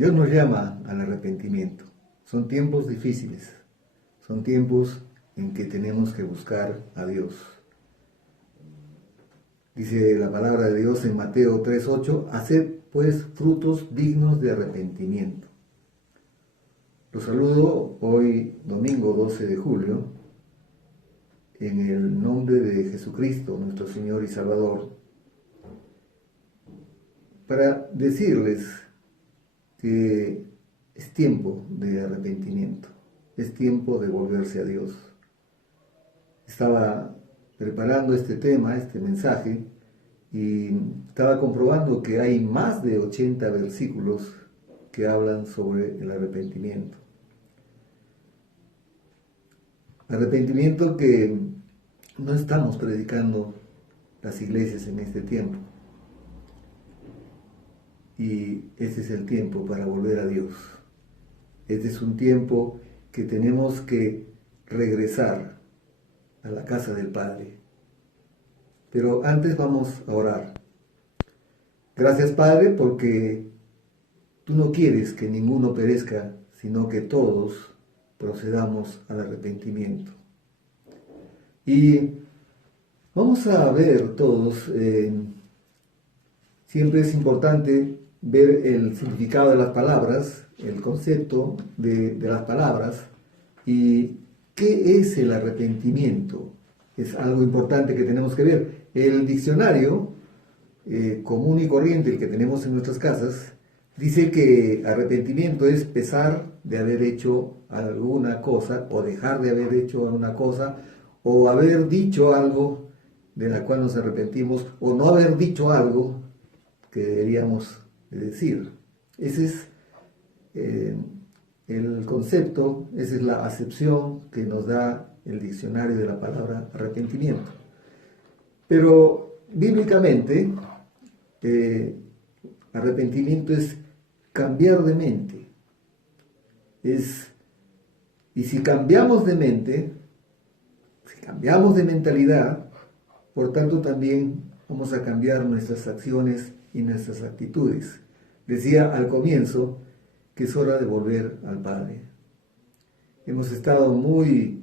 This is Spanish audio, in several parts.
Dios nos llama al arrepentimiento. Son tiempos difíciles, son tiempos en que tenemos que buscar a Dios. Dice la palabra de Dios en Mateo 3:8, haced pues frutos dignos de arrepentimiento. Los saludo hoy domingo 12 de julio en el nombre de Jesucristo, nuestro Señor y Salvador, para decirles que es tiempo de arrepentimiento, es tiempo de volverse a Dios. Estaba preparando este tema, este mensaje, y estaba comprobando que hay más de 80 versículos que hablan sobre el arrepentimiento. Arrepentimiento que no estamos predicando las iglesias en este tiempo. Y este es el tiempo para volver a Dios. Este es un tiempo que tenemos que regresar a la casa del Padre. Pero antes vamos a orar. Gracias, Padre, porque tú no quieres que ninguno perezca, sino que todos procedamos al arrepentimiento. Y vamos a ver todos, siempre es importante ver el significado de las palabras, el concepto de las palabras y qué es el arrepentimiento. Es algo importante que tenemos que ver. El diccionario común y corriente, el que tenemos en nuestras casas, dice que arrepentimiento es pesar de haber hecho alguna cosa o dejar de haber hecho alguna cosa o haber dicho algo de la cual nos arrepentimos o no haber dicho algo que deberíamos decir. Ese es el concepto, esa es la acepción que nos da el diccionario de la palabra arrepentimiento. Pero bíblicamente, arrepentimiento es cambiar de mente. Y si cambiamos de mente, si cambiamos de mentalidad, por tanto también vamos a cambiar nuestras acciones y nuestras actitudes. Decía al comienzo que es hora de volver al Padre. Hemos estado muy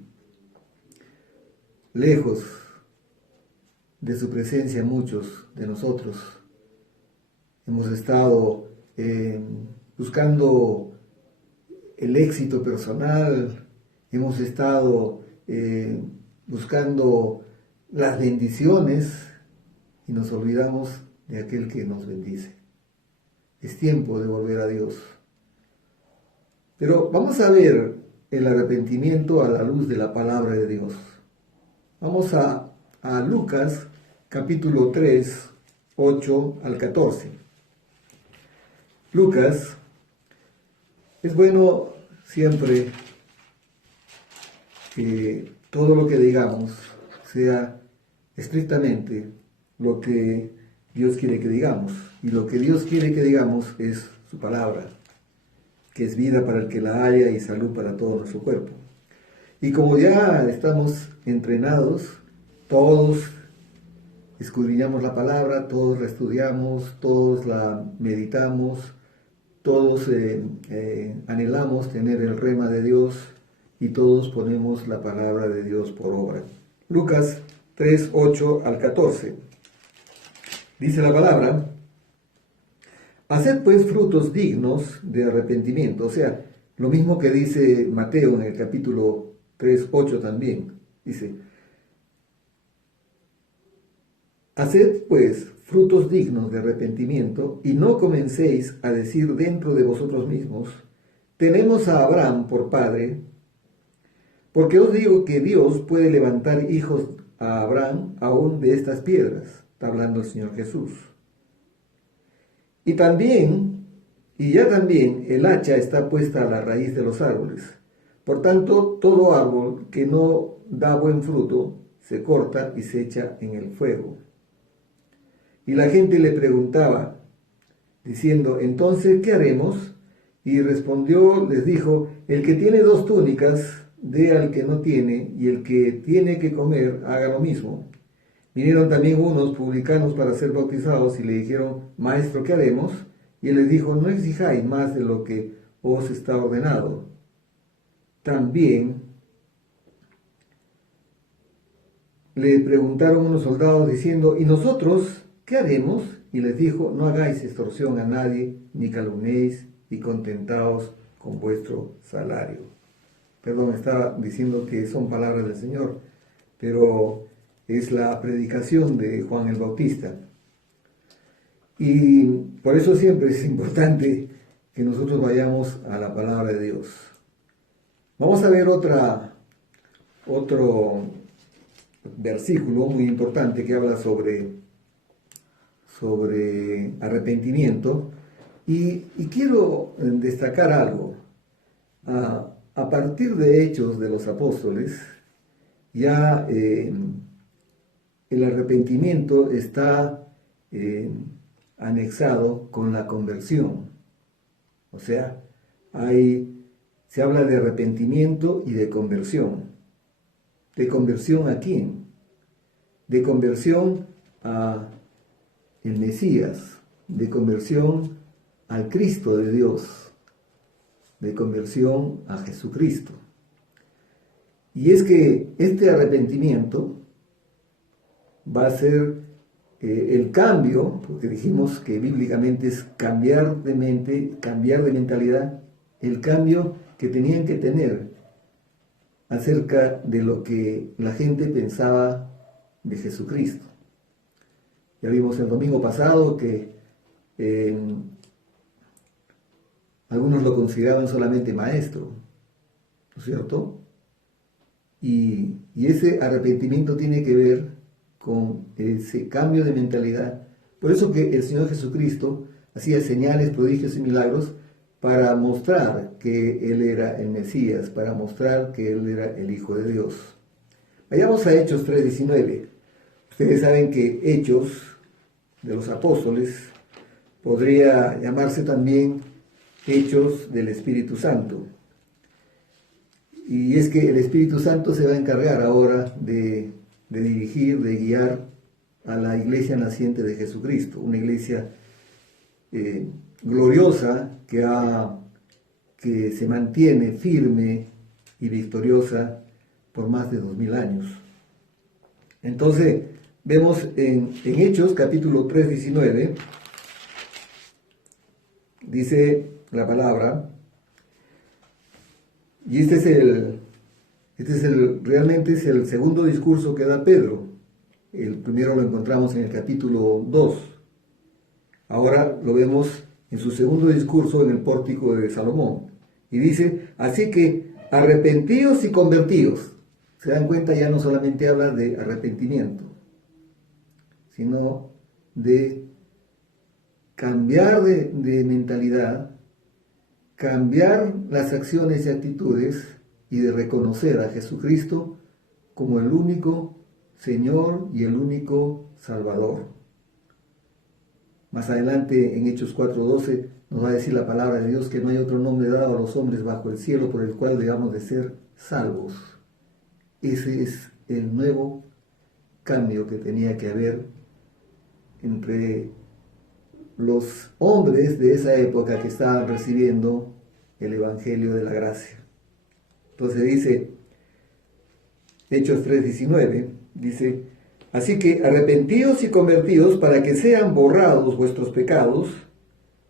lejos de su presencia muchos de nosotros. Hemos estado buscando el éxito personal, hemos estado buscando las bendiciones y nos olvidamos de aquel que nos bendice. Es tiempo de volver a Dios. Pero vamos a ver el arrepentimiento a la luz de la palabra de Dios. Vamos a Lucas capítulo 3, 8 al 14. Lucas, es bueno siempre que todo lo que digamos sea estrictamente lo que Dios quiere que digamos. Y lo que Dios quiere que digamos es su palabra, que es vida para el que la haya y salud para todo nuestro cuerpo. Y como ya estamos entrenados, todos escudriñamos la palabra, todos la estudiamos, todos la meditamos, todos anhelamos tener el rema de Dios y todos ponemos la palabra de Dios por obra. Lucas 3, 8 al 14. Dice la palabra: haced pues frutos dignos de arrepentimiento. O sea, lo mismo que dice Mateo en el capítulo 3, 8 también. Dice: haced pues frutos dignos de arrepentimiento y no comencéis a decir dentro de vosotros mismos: tenemos a Abraham por padre, porque os digo que Dios puede levantar hijos a Abraham aún de estas piedras. Está hablando el Señor Jesús. Y ya también el hacha está puesta a la raíz de los árboles. Por tanto, todo árbol que no da buen fruto se corta y se echa en el fuego. Y la gente le preguntaba, diciendo: entonces, ¿qué haremos? Y respondió, les dijo: el que tiene 2 túnicas, dé al que no tiene, y el que tiene que comer, haga lo mismo. Vinieron también unos publicanos para ser bautizados y le dijeron: Maestro, ¿qué haremos? Y él les dijo, no exijáis más de lo que os está ordenado. También le preguntaron unos soldados diciendo, ¿y nosotros qué haremos? Y les dijo, no hagáis extorsión a nadie, ni calumniéis, y contentaos con vuestro salario. Perdón, estaba diciendo que son palabras del Señor, pero es la predicación de Juan el Bautista. Y por eso siempre es importante que nosotros vayamos a la palabra de Dios. Vamos a ver otro versículo muy importante que habla sobre arrepentimiento y quiero destacar algo. A partir de Hechos de los Apóstoles, ya el arrepentimiento está anexado con la conversión. O sea, se habla de arrepentimiento y de conversión. ¿De conversión a quién? De conversión a el Mesías, de conversión al Cristo de Dios, de conversión a Jesucristo. Y es que este arrepentimiento va a ser el cambio, porque dijimos que bíblicamente es cambiar de mente, cambiar de mentalidad, el cambio que tenían que tener acerca de lo que la gente pensaba de Jesucristo. Ya vimos el domingo pasado que algunos lo consideraban solamente maestro, ¿no es cierto? Y ese arrepentimiento tiene que ver con ese cambio de mentalidad. Por eso que el Señor Jesucristo hacía señales, prodigios y milagros para mostrar que Él era el Mesías, para mostrar que Él era el Hijo de Dios. Vayamos a Hechos 3:19. Ustedes saben que Hechos de los Apóstoles podría llamarse también Hechos del Espíritu Santo. Y es que el Espíritu Santo se va a encargar ahora de dirigir, de guiar a la iglesia naciente de Jesucristo, una iglesia gloriosa que se mantiene firme y victoriosa por más de 2000 años. Entonces, vemos en Hechos capítulo 3:19, dice la palabra, y realmente es el segundo discurso que da Pedro. El primero lo encontramos en el capítulo 2. Ahora lo vemos en su segundo discurso en el pórtico de Salomón. Y dice, así que arrepentíos y convertíos. Se dan cuenta, ya no solamente habla de arrepentimiento, sino de cambiar de mentalidad, cambiar las acciones y actitudes y de reconocer a Jesucristo como el único Señor y el único Salvador. Más adelante en Hechos 4:12 nos va a decir la palabra de Dios que no hay otro nombre dado a los hombres bajo el cielo por el cual debamos de ser salvos. Ese es el nuevo cambio que tenía que haber entre los hombres de esa época que estaban recibiendo el Evangelio de la gracia. Entonces dice, Hechos 3:19, dice, así que arrepentíos y convertíos para que sean borrados vuestros pecados,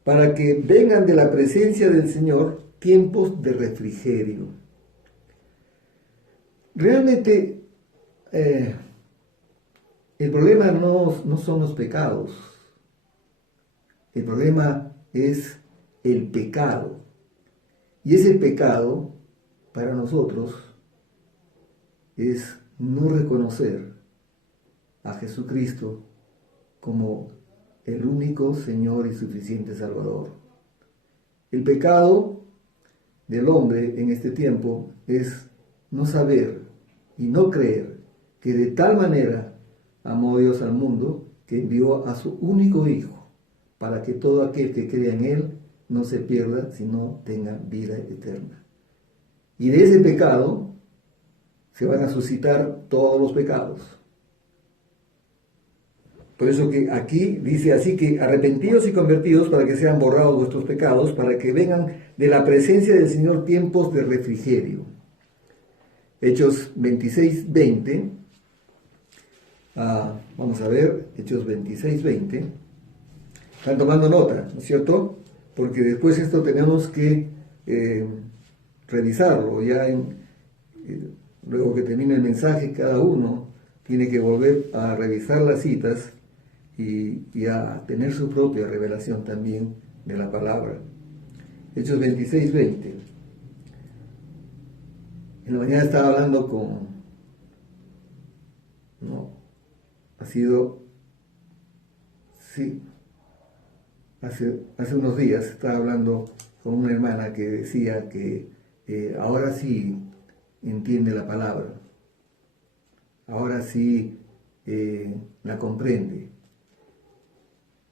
para que vengan de la presencia del Señor tiempos de refrigerio. Realmente el problema no son los pecados. El problema es el pecado. Y ese pecado, para nosotros, es no reconocer a Jesucristo como el único Señor y suficiente Salvador. El pecado del hombre en este tiempo es no saber y no creer que de tal manera amó Dios al mundo que envió a su único Hijo, para que todo aquel que crea en Él no se pierda, sino tenga vida eterna. Y de ese pecado se van a suscitar todos los pecados. Por eso que aquí dice así que arrepentíos y convertidos para que sean borrados vuestros pecados, para que vengan de la presencia del Señor tiempos de refrigerio. Hechos 26, 20. Vamos a ver, Hechos 26, 20. Están tomando nota, ¿no es cierto? Porque después esto tenemos que revisarlo. Luego que termine el mensaje, cada uno tiene que volver a revisar las citas y a tener su propia revelación también de la palabra. Hechos 26, 20. En la mañana estaba hablando hace unos días estaba hablando con una hermana que decía que ahora sí entiende la palabra, ahora sí la comprende.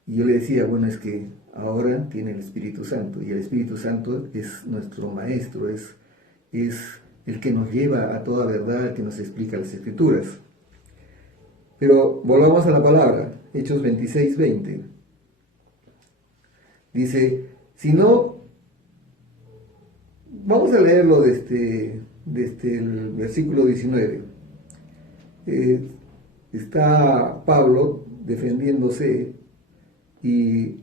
Y yo le decía, bueno, es que ahora tiene el Espíritu Santo, y el Espíritu Santo es nuestro maestro, es el que nos lleva a toda verdad, el que nos explica las Escrituras. Pero volvamos a la palabra, Hechos 26, 20. Dice, si no, vamos a leerlo desde el versículo 19. Está Pablo defendiéndose y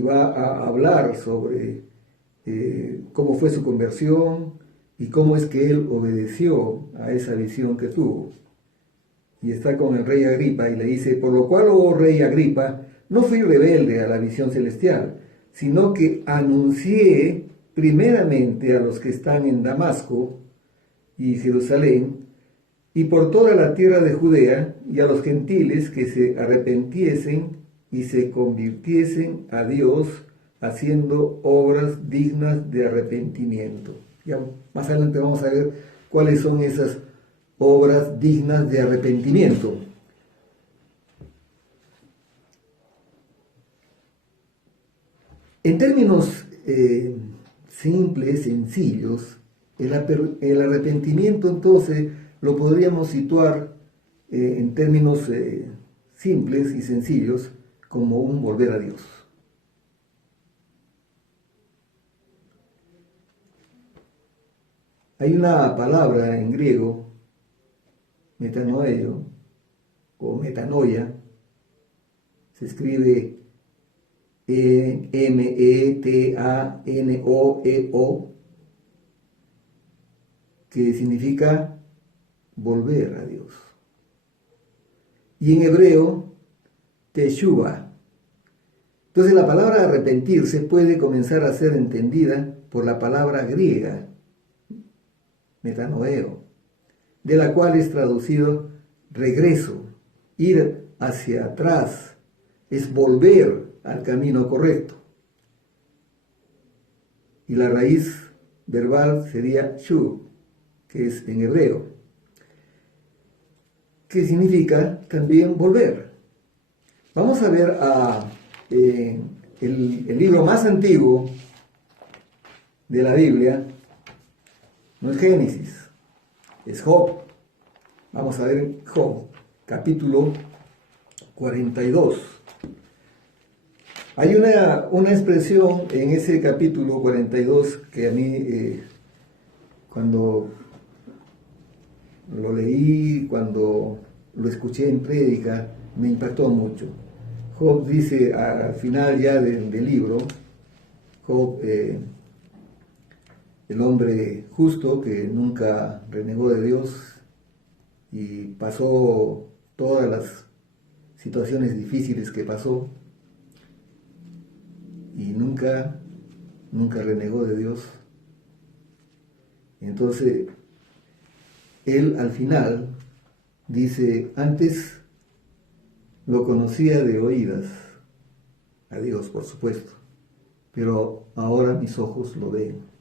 va a hablar sobre cómo fue su conversión y cómo es que él obedeció a esa visión que tuvo. Y está con el rey Agripa y le dice, por lo cual, oh rey Agripa, no fui rebelde a la visión celestial, sino que anuncié primeramente a los que están en Damasco y Jerusalén, y por toda la tierra de Judea, y a los gentiles que se arrepintiesen y se convirtiesen a Dios, haciendo obras dignas de arrepentimiento. Ya más adelante vamos a ver cuáles son esas obras dignas de arrepentimiento. En términos simples, sencillos, el arrepentimiento entonces lo podríamos situar en términos simples y sencillos como un volver a Dios. Hay una palabra en griego, metanoeo o metanoia, se escribe metanoeo, que significa volver a Dios. Y en hebreo, teshuva. Entonces la palabra arrepentirse puede comenzar a ser entendida por la palabra griega, metanoeo, de la cual es traducido regreso, ir hacia atrás, es volver al camino correcto. Y la raíz verbal sería shuv, que es en hebreo, que significa también volver. Vamos a ver el libro más antiguo de la Biblia. No es Génesis, es Job. Vamos a ver Job, capítulo 42. Hay una expresión en ese capítulo 42 que a mí, cuando lo leí, cuando lo escuché en prédica, me impactó mucho. Job dice al final ya del libro, Job, el hombre justo que nunca renegó de Dios y pasó todas las situaciones difíciles que pasó y nunca renegó de Dios. Entonces, él al final dice, antes lo conocía de oídas, a Dios por supuesto, pero ahora mis ojos lo ven.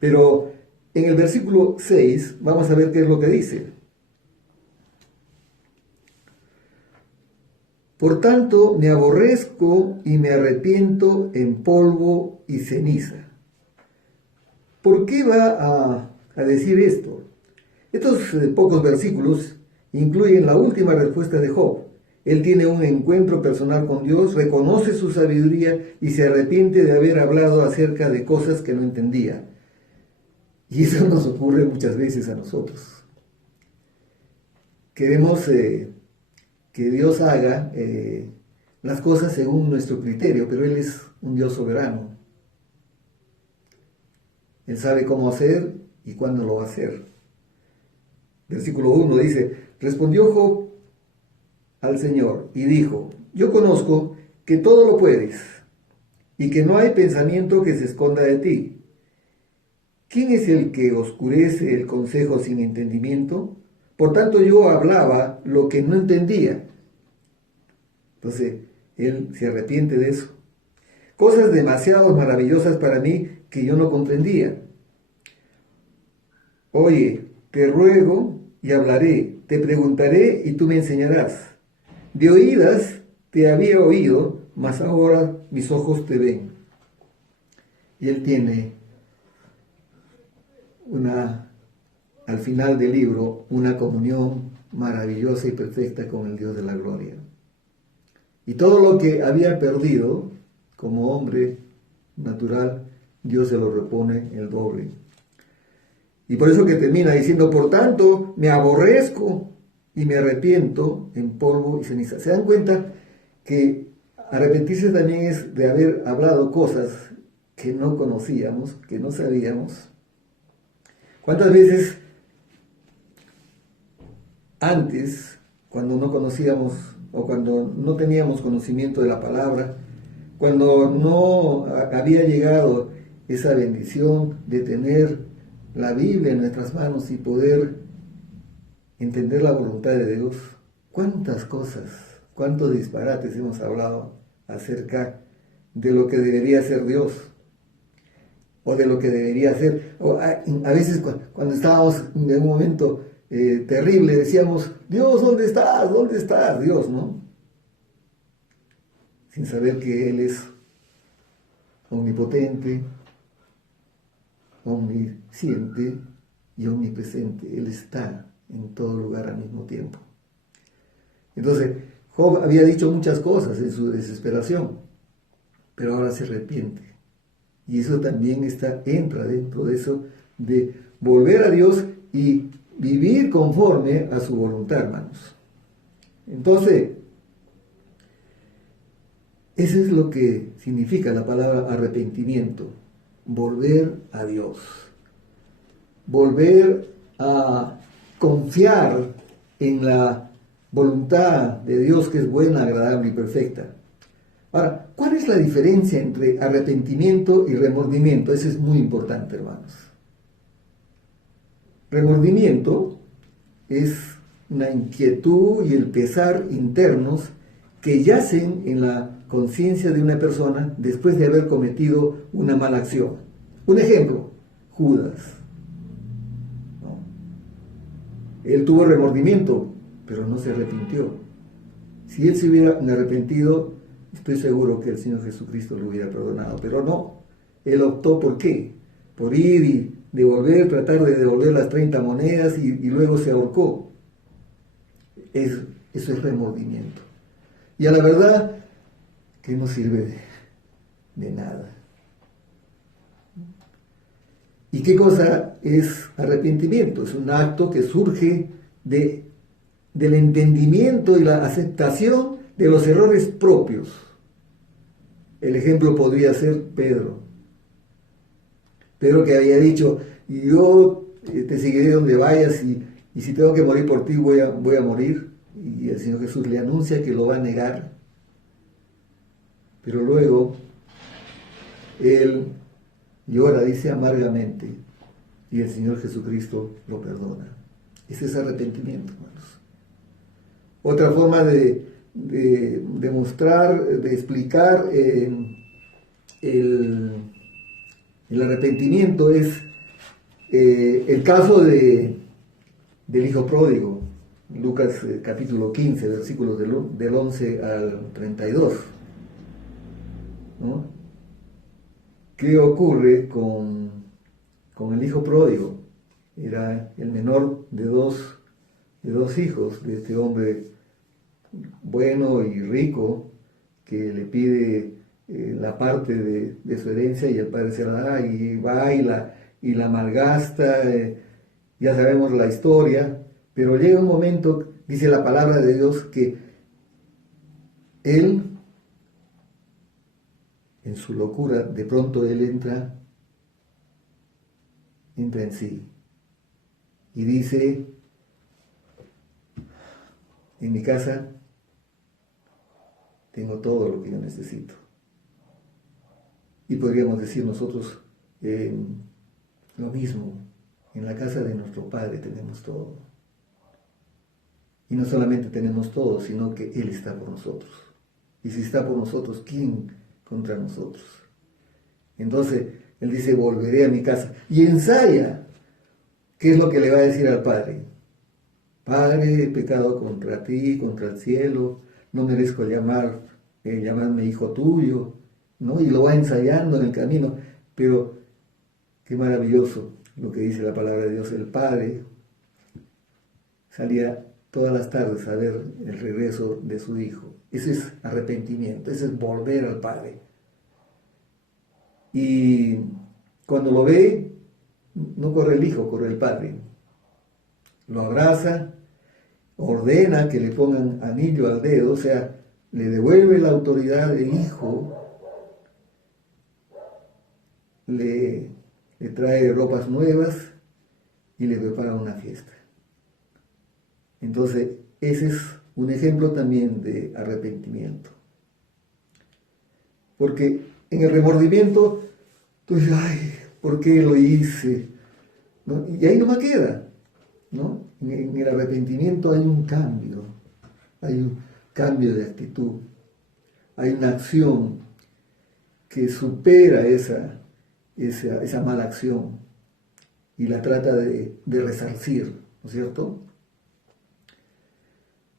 Pero en el versículo 6 vamos a ver qué es lo que dice. Por tanto, me aborrezco y me arrepiento en polvo y ceniza. ¿Por qué va a decir esto? Estos pocos versículos incluyen la última respuesta de Job, Él tiene un encuentro personal con Dios, reconoce su sabiduría y se arrepiente de haber hablado acerca de cosas que no entendía. Y eso nos ocurre muchas veces a nosotros. Queremos que Dios haga las cosas según nuestro criterio, pero Él es un Dios soberano. Él sabe cómo hacer y cuándo lo va a hacer. Versículo 1 dice, respondió Job al Señor y dijo, yo conozco que todo lo puedes y que no hay pensamiento que se esconda de ti. ¿Quién es el que oscurece el consejo sin entendimiento? Por tanto yo hablaba lo que no entendía. Entonces, él se arrepiente de eso. Cosas demasiado maravillosas para mí que yo no comprendía. Oye, te ruego y hablaré, te preguntaré y tú me enseñarás. De oídas te había oído, mas ahora mis ojos te ven. Y él tiene al final del libro, una comunión maravillosa y perfecta con el Dios de la gloria. Y todo lo que había perdido como hombre natural, Dios se lo repone el doble. Y por eso que termina diciendo, por tanto, me aborrezco y me arrepiento en polvo y ceniza. ¿Se dan cuenta que arrepentirse también es de haber hablado cosas que no conocíamos, que no sabíamos? ¿Cuántas veces antes, cuando no conocíamos o cuando no teníamos conocimiento de la palabra, cuando no había llegado esa bendición de tener la Biblia en nuestras manos y poder entender la voluntad de Dios, cuántas cosas, cuántos disparates hemos hablado acerca de lo que debería ser Dios o de lo que debería ser? A veces cuando estábamos en un momento terrible decíamos, Dios, ¿dónde estás? ¿Dónde estás, Dios? ¿No? Sin saber que Él es omnipotente, omnisciente y omnipresente. Él está en todo lugar al mismo tiempo. Entonces, Job había dicho muchas cosas en su desesperación, pero ahora se arrepiente. Y eso también entra dentro de eso de volver a Dios y vivir conforme a su voluntad, hermanos. Entonces, eso es lo que significa la palabra arrepentimiento. Volver a Dios. Volver a confiar en la voluntad de Dios, que es buena, agradable y perfecta. Ahora, ¿cuál es la diferencia entre arrepentimiento y remordimiento? Eso es muy importante, hermanos. Remordimiento es una inquietud y el pesar internos que yacen en la conciencia de una persona después de haber cometido una mala acción. Un ejemplo, Judas. ¿No? Él tuvo remordimiento, pero no se arrepintió. Si él se hubiera arrepentido, estoy seguro que el Señor Jesucristo lo hubiera perdonado, pero no. Él optó ¿por qué? Por ir y tratar de devolver las 30 monedas y luego se ahorcó. Eso es remordimiento. Y a la verdad que no sirve de nada. ¿Y qué cosa es arrepentimiento? Es un acto que surge del entendimiento y la aceptación de los errores propios. El ejemplo podría ser Pedro. Pedro, que había dicho, yo te seguiré donde vayas y si tengo que morir por ti voy a morir. Y el Señor Jesús le anuncia que lo va a negar. Pero luego él llora, dice, amargamente, y el Señor Jesucristo lo perdona. Ese es arrepentimiento, hermanos. Otra forma de demostrar, de explicar el arrepentimiento es el caso del hijo pródigo. Lucas capítulo 15, versículos del 11 al 32. ¿No? ¿Qué ocurre con el hijo pródigo? Era el menor de dos hijos de este hombre bueno y rico que le pide la parte de su herencia y el padre se la da y va y la malgasta, ya sabemos la historia, pero llega un momento, dice la palabra de Dios, que él, en su locura, de pronto él entra en sí y dice, en mi casa tengo todo lo que yo necesito. Y podríamos decir nosotros lo mismo, en la casa de nuestro Padre tenemos todo. Y no solamente tenemos todo, sino que Él está por nosotros. Y si está por nosotros, ¿quién contra nosotros? Entonces, Él dice, volveré a mi casa. Y ensaya, ¿qué es lo que le va a decir al Padre? Padre, he pecado contra ti, contra el cielo, no merezco llamarme hijo tuyo, ¿no? Y lo va ensayando en el camino, pero qué maravilloso lo que dice la palabra de Dios. El Padre salía todas las tardes a ver el regreso de su hijo. Ese es arrepentimiento, ese es volver al Padre. Y cuando lo ve, no corre el hijo, corre el Padre. Lo abraza, ordena que le pongan anillo al dedo, o sea, le devuelve la autoridad del hijo, le trae ropas nuevas y le prepara una fiesta. Entonces, ese es un ejemplo también de arrepentimiento. Porque en el remordimiento, tú dices, ay, ¿por qué lo hice? ¿No? Y ahí no me queda, ¿no? En el arrepentimiento hay un cambio de actitud, hay una acción que supera esa mala acción y la trata de resarcir, ¿no es cierto?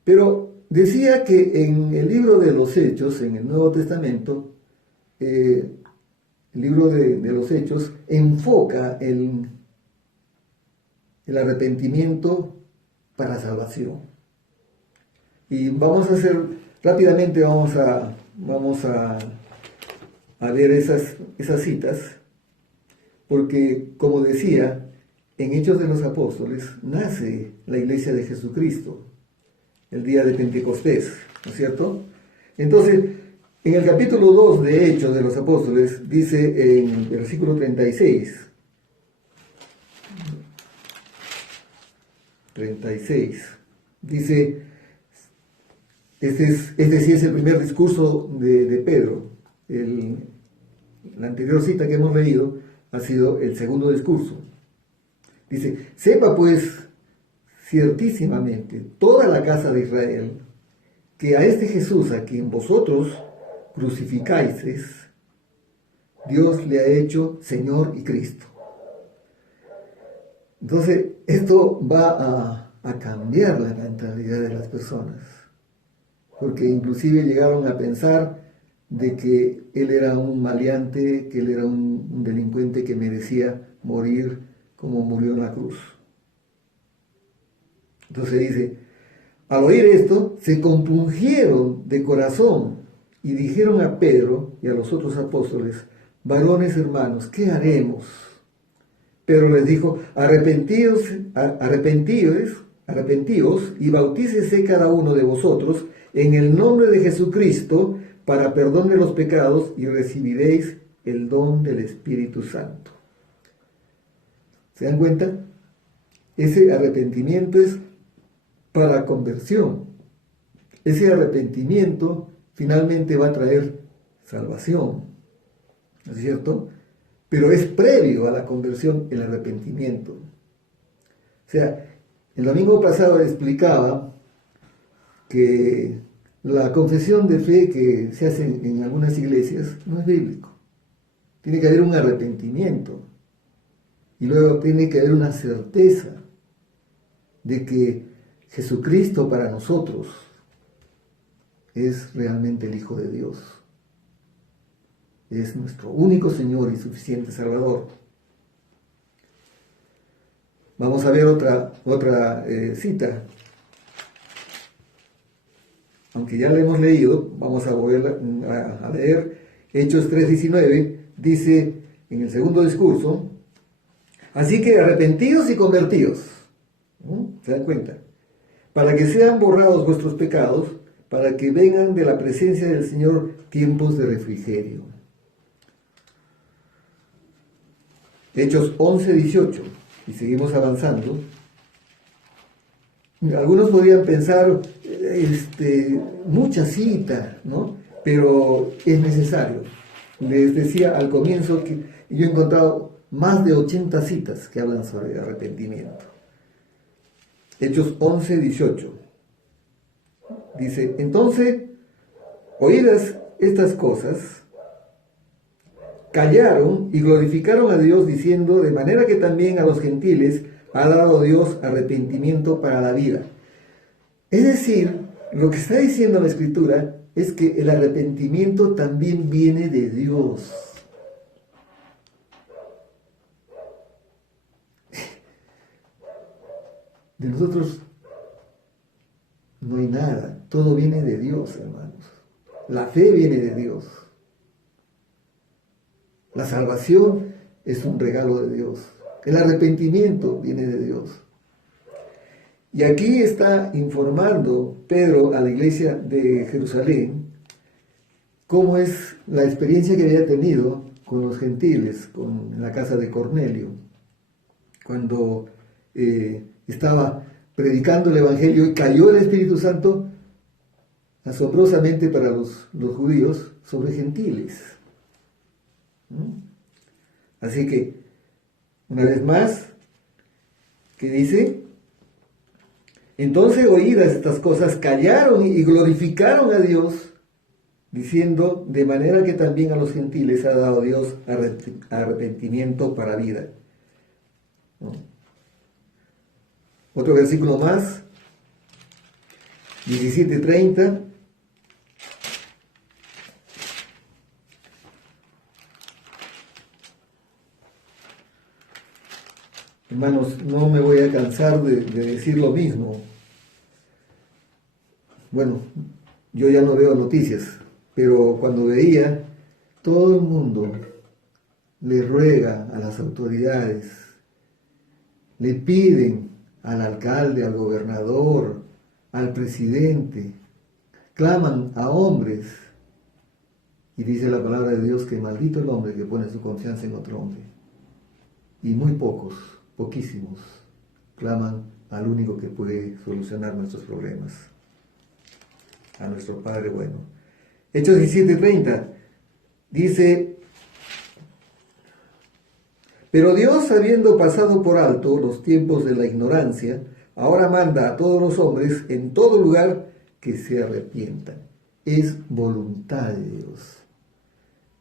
Pero decía que en el libro de los Hechos, en el Nuevo Testamento, el libro de los Hechos enfoca el arrepentimiento para salvación. Y vamos a hacer, rápidamente vamos a ver esas citas, porque como decía, en Hechos de los Apóstoles nace la iglesia de Jesucristo, el día de Pentecostés, ¿no es cierto? Entonces, en el capítulo 2 de Hechos de los Apóstoles, dice en el versículo 36, dice, este sí es el primer discurso de Pedro. La anterior cita que hemos leído ha sido el segundo discurso. Dice, sepa pues ciertísimamente toda la casa de Israel que a este Jesús a quien vosotros crucificáis, Dios le ha hecho Señor y Cristo. Entonces, esto va a cambiar la mentalidad de las personas, porque inclusive llegaron a pensar de que él era un maleante, que él era un delincuente que merecía morir como murió en la cruz. Entonces dice, al oír esto, se compungieron de corazón y dijeron a Pedro y a los otros apóstoles, varones hermanos, ¿qué haremos? Pedro les dijo, arrepentíos y bautícese cada uno de vosotros en el nombre de Jesucristo para perdón de los pecados y recibiréis el don del Espíritu Santo. ¿Se dan cuenta? Ese arrepentimiento es para conversión. Ese arrepentimiento finalmente va a traer salvación, ¿no es cierto? Pero es previo a la conversión el arrepentimiento. O sea, el domingo pasado explicaba que la confesión de fe que se hace en algunas iglesias no es bíblico. Tiene que haber un arrepentimiento y luego tiene que haber una certeza de que Jesucristo para nosotros es realmente el Hijo de Dios. Es nuestro único Señor y suficiente Salvador. Vamos a ver otra cita. aunque ya lo hemos leído, vamos a volver a leer Hechos 3:19, dice en el segundo discurso: así que arrepentidos y convertidos, ¿no? ¿Se dan cuenta? Para que sean borrados vuestros pecados, para que vengan de la presencia del Señor tiempos de refrigerio. Hechos 11:18, y seguimos avanzando. Algunos podrían pensar, mucha cita, ¿no? Pero es necesario. Les decía al comienzo que yo he encontrado más de 80 citas que hablan sobre arrepentimiento. Hechos 11:18. Dice: entonces, oídas estas cosas, callaron y glorificaron a Dios, diciendo: de manera que también a los gentiles ha dado Dios arrepentimiento para la vida. Es decir, lo que está diciendo la Escritura es que el arrepentimiento también viene de Dios. De nosotros no hay nada, todo viene de Dios, hermanos. La fe viene de Dios. La salvación es un regalo de Dios. El arrepentimiento viene de Dios. Y aquí está informando Pedro a la iglesia de Jerusalén cómo es la experiencia que había tenido con los gentiles, en la casa de Cornelio, cuando estaba predicando el Evangelio y cayó el Espíritu Santo asombrosamente para los judíos sobre gentiles. Así que, una vez más, ¿qué dice? Entonces, oídas estas cosas, callaron y glorificaron a Dios, diciendo: de manera que también a los gentiles ha dado Dios arrepentimiento para vida. ¿No? Otro versículo más, 17:30. Hermanos, no me voy a cansar de decir lo mismo. Bueno, yo ya no veo noticias, pero cuando veía, todo el mundo le ruega a las autoridades, le piden al alcalde, al gobernador, al presidente, claman a hombres, y dice la palabra de Dios que maldito el hombre que pone su confianza en otro hombre. Y muy pocos, poquísimos, claman al único que puede solucionar nuestros problemas, a nuestro Padre bueno. Hechos 17:30 dice: pero Dios, habiendo pasado por alto los tiempos de la ignorancia, ahora manda a todos los hombres en todo lugar que se arrepientan. Es voluntad de Dios.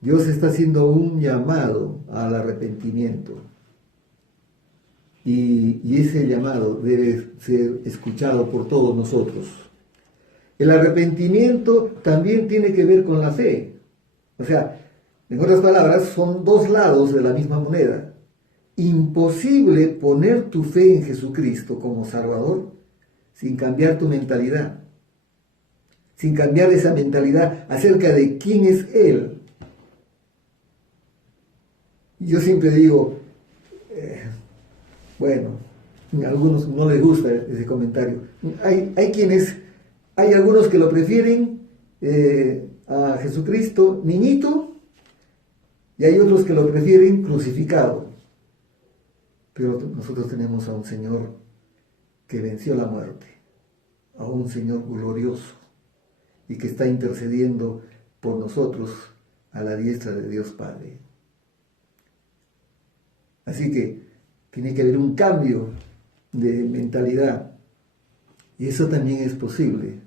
Dios está haciendo un llamado al arrepentimiento. Y ese llamado debe ser escuchado por todos nosotros. El arrepentimiento también tiene que ver con la fe. O sea, en otras palabras, son dos lados de la misma moneda. Imposible poner tu fe en Jesucristo como Salvador sin cambiar tu mentalidad, sin cambiar esa mentalidad acerca de quién es Él. Yo siempre digo, bueno, a algunos no les gusta ese comentario. Hay algunos que lo prefieren a Jesucristo niñito y hay otros que lo prefieren crucificado. Pero nosotros tenemos a un Señor que venció la muerte, a un Señor glorioso y que está intercediendo por nosotros a la diestra de Dios Padre. Así que tiene que haber un cambio de mentalidad y eso también es posible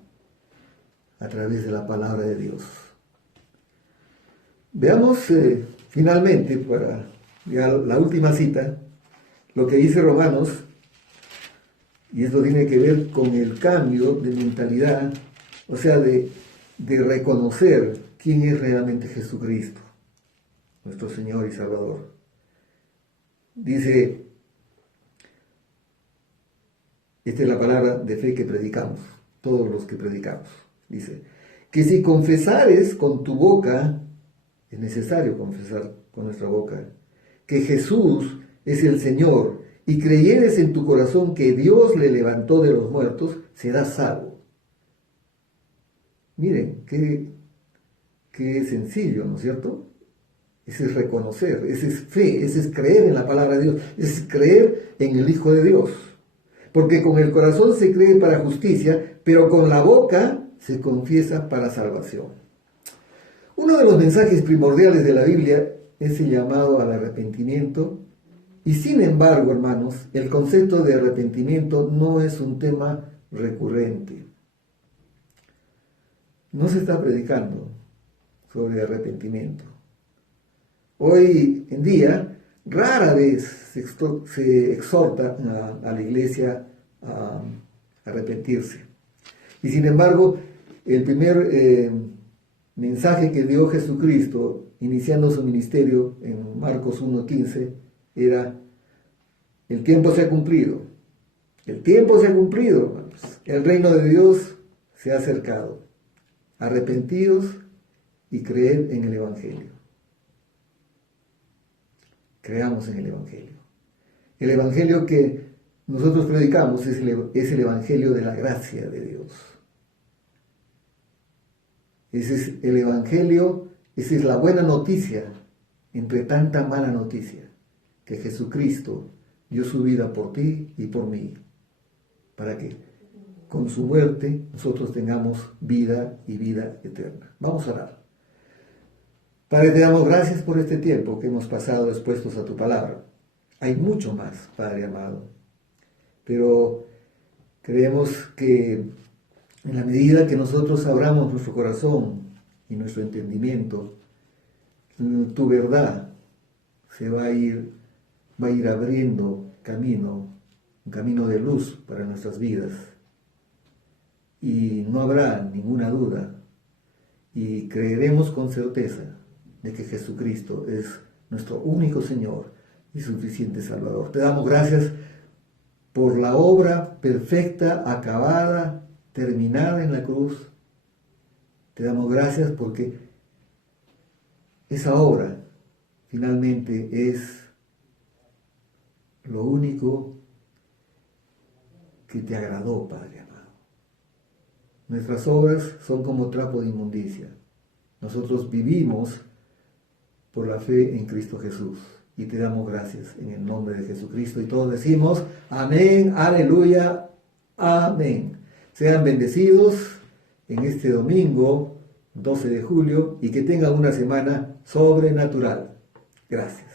a través de la palabra de Dios. Veamos finalmente, para ya la última cita, lo que dice Romanos, y esto tiene que ver con el cambio de mentalidad, o sea, de reconocer quién es realmente Jesucristo, nuestro Señor y Salvador. Dice, esta es la palabra de fe que predicamos, todos los que predicamos. dice, que si confesares con tu boca, es necesario confesar con nuestra boca, que Jesús es el Señor, y creyeres en tu corazón que Dios le levantó de los muertos, serás salvo. Miren, qué sencillo, ¿no es cierto? Ese es reconocer, ese es fe, ese es creer en la palabra de Dios, ese es creer en el Hijo de Dios. Porque con el corazón se cree para justicia, pero con la boca se confiesa para salvación. Uno de los mensajes primordiales de la Biblia es el llamado al arrepentimiento, y sin embargo, hermanos, el concepto de arrepentimiento no es un tema recurrente. No se está predicando sobre arrepentimiento. Hoy en día, rara vez se exhorta a la iglesia a arrepentirse. Y sin embargo, el primer mensaje que dio Jesucristo, iniciando su ministerio en Marcos 1:15, era: el tiempo se ha cumplido. El tiempo se ha cumplido, hermanos. El reino de Dios se ha acercado. Arrepentíos y creed en el Evangelio. Creamos en el Evangelio. El Evangelio que nosotros predicamos es el Evangelio de la gracia de Dios. Ese es el Evangelio, esa es la buena noticia entre tanta mala noticia, que Jesucristo dio su vida por ti y por mí, para que con su muerte nosotros tengamos vida y vida eterna. Vamos a orar. Padre, te damos gracias por este tiempo que hemos pasado expuestos a tu palabra. Hay mucho más, Padre amado, pero creemos que en la medida que nosotros abramos nuestro corazón y nuestro entendimiento, tu verdad se va a ir abriendo camino, un camino de luz para nuestras vidas. Y no habrá ninguna duda, y creeremos con certeza de que Jesucristo es nuestro único Señor y suficiente Salvador. Te damos gracias por la obra perfecta, acabada, terminada en la cruz. Te damos gracias porque esa obra finalmente es lo único que te agradó, Padre amado. Nuestras obras son como trapo de inmundicia. Nosotros vivimos por la fe en Cristo Jesús. Y te damos gracias en el nombre de Jesucristo. Y todos decimos amén, aleluya, amén. Sean bendecidos en este domingo 12 de julio y que tengan una semana sobrenatural. Gracias.